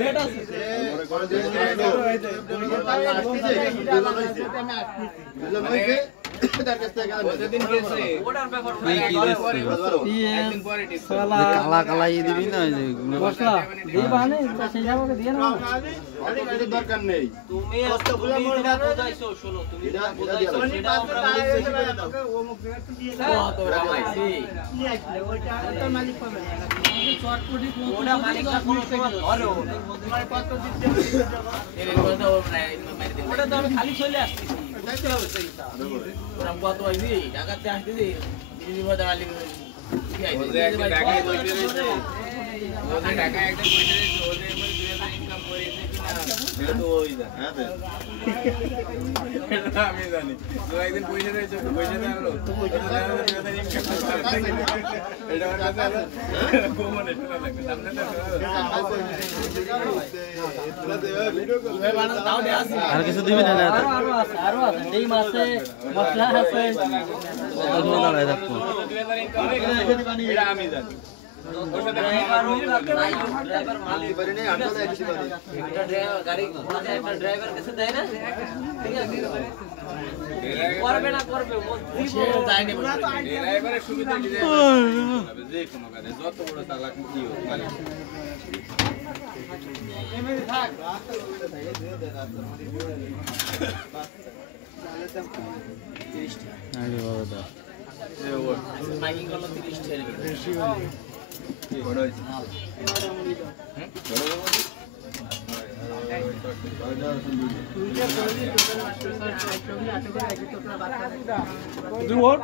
net আছে কালা কালা দিবি না মশলা দিই বানে সেই হিসাবে দিয়ে না দরকার নেই তুমি যেটা বুঝাইছো শোনো তুমি যেটা বুঝাইছো সেটা আমরা বুঝেছি ও মুখ দিয়ে কত রামাইছি নিয়ে আসলে ওটা তো মালিক পাবে না চটপটি ওটা মালিকটা কোনো সময় ধরে তোমার কত দিতে এর কথা ওটা তো আমি খালি চলে আসছি যাইতে হবে সেইটা ওরা কত আইছি ঢাকাতে আসতেছি দিদি বাদা মালিক কি আইছে ঢাকায় বসে রয়েছে ওদের ঢাকায় একটা বসে রয়েছে ওদের মানে 2000 ইনকাম করেছে কিনা তো ওই দা হ্যাঁ এটা আমি জানি তো একদিন পয়সা রয়েছে পয়সা দাঁড়ালো তো পয়সা দাঁড়ালো 2000 ইনকাম করতে এটা আমার কাছে আছে কোমন এটা লাগবে সামনে আর কিছু দিবি না আরো আছে ডিম আছে মশলা আছে এটা আমি জানি ড্রাইভার মালিক পারি না আটটা একটু পারি একটা ড্রাইভার গাড়ি ঘোড়াতে একটা ড্রাইভার কাছে দেয় না ঠিক আছে করবে না করবে ও যায়নি ড্রাইভারের সুবিধা নিতে হবে যে কোনো কাজে যত বড় চালাক কি হোক মানে এমনি থাক আরে বাবা দা মাইকিং করলো 30 টাকা বেশি বড় হইছে দুই ওর